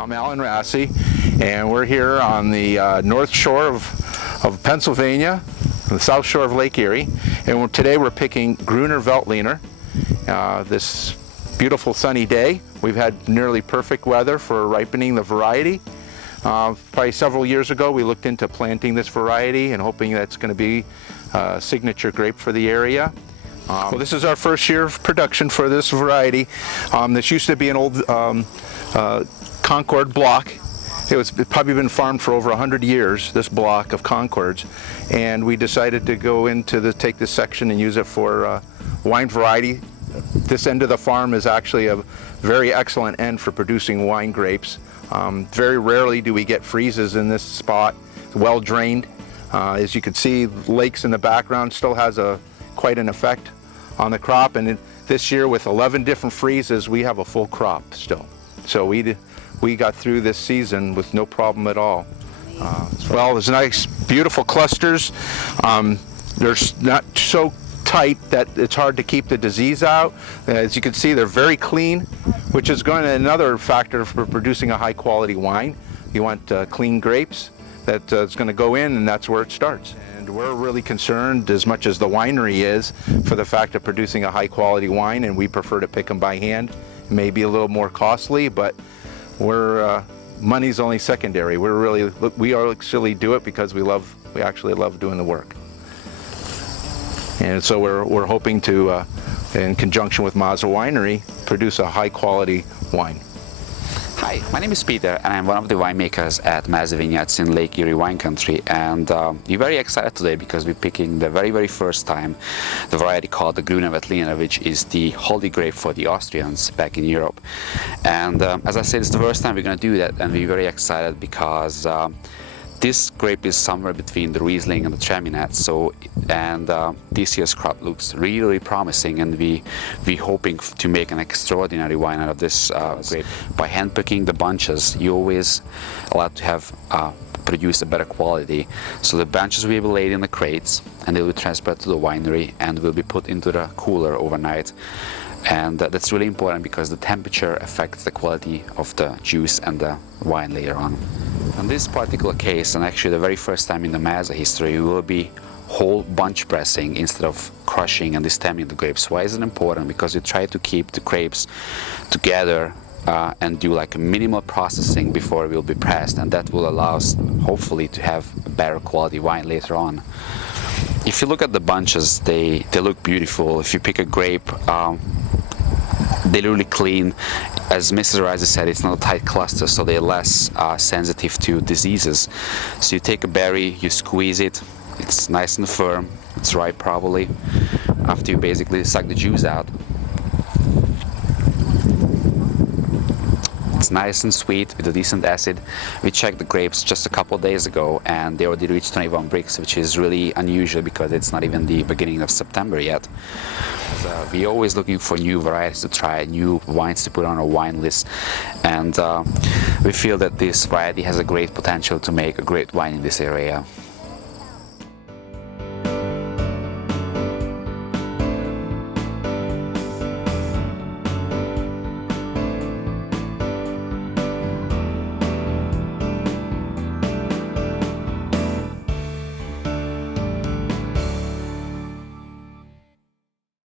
I'm Alan Rassie, and we're here on the north shore of Pennsylvania, the south shore of Lake Erie, and today we're picking Grüner Veltliner. This beautiful sunny day. We've had nearly perfect weather for ripening the variety. Probably several years ago we looked into planting this variety and hoping that's going to be a signature grape for the area. Well, this is our first year of production for this variety. This used to be an old Concord block. It's probably been farmed for over 100 years, this block of Concords, and we decided to go into take this section and use it for wine variety. This end of the farm is actually a very excellent end for producing wine grapes. Very rarely do we get freezes in this spot. It's well drained. As you can see, lakes in the background still has quite an effect on the crop, and this year with 11 different freezes we have a full crop still. So we got through this season with no problem at all. Well, there's nice beautiful clusters. They're not so tight that it's hard to keep the disease out. As you can see, they're very clean, which is another factor for producing a high quality wine. You want clean grapes that it's going to go in, and that's where it starts. And we're really concerned, as much as the winery is, for the fact of producing a high quality wine, and we prefer to pick them by hand. It may be a little more costly, but money's only secondary. We actually do it because we actually love doing the work. And so we're hoping to, in conjunction with Mazza Winery, produce a high quality wine. Hi, my name is Peter, and I'm one of the winemakers at Mazza Vineyards in Lake Erie Wine Country, and we're very excited today because we're picking the very first time the variety called the Grüner Veltliner, which is the holy grape for the Austrians back in Europe. And as I said, it's the first time we're going to do that, and we're very excited because this grape is somewhere between the Riesling and the Traminer, this year's crop looks really promising, and we're hoping to make an extraordinary wine out of this grape. By handpicking the bunches, you always allowed to have produce a better quality. So the bunches will be laid in the crates, and they will be transferred to the winery and will be put into the cooler overnight. And that's really important because the temperature affects the quality of the juice and the wine later on. In this particular case, and actually the very first time in the Mazza history, we will be whole bunch pressing instead of crushing and destemming the grapes. Why is it important? Because we try to keep the grapes together and do like a minimal processing before it will be pressed, and that will allow us hopefully to have a better quality wine later on. If you look at the bunches, they look beautiful. If you pick a grape, they're really clean. As Mrs. Rassie said, it's not a tight cluster, so they're less sensitive to diseases. So you take a berry, you squeeze it, it's nice and firm, it's ripe probably, after you basically suck the juice out. It's nice and sweet with a decent acid. We checked the grapes just a couple of days ago, and they already reached 21 bricks, which is really unusual because it's not even the beginning of September yet. We're always looking for new varieties to try, new wines to put on our wine list, and we feel that this variety has a great potential to make a great wine in this area.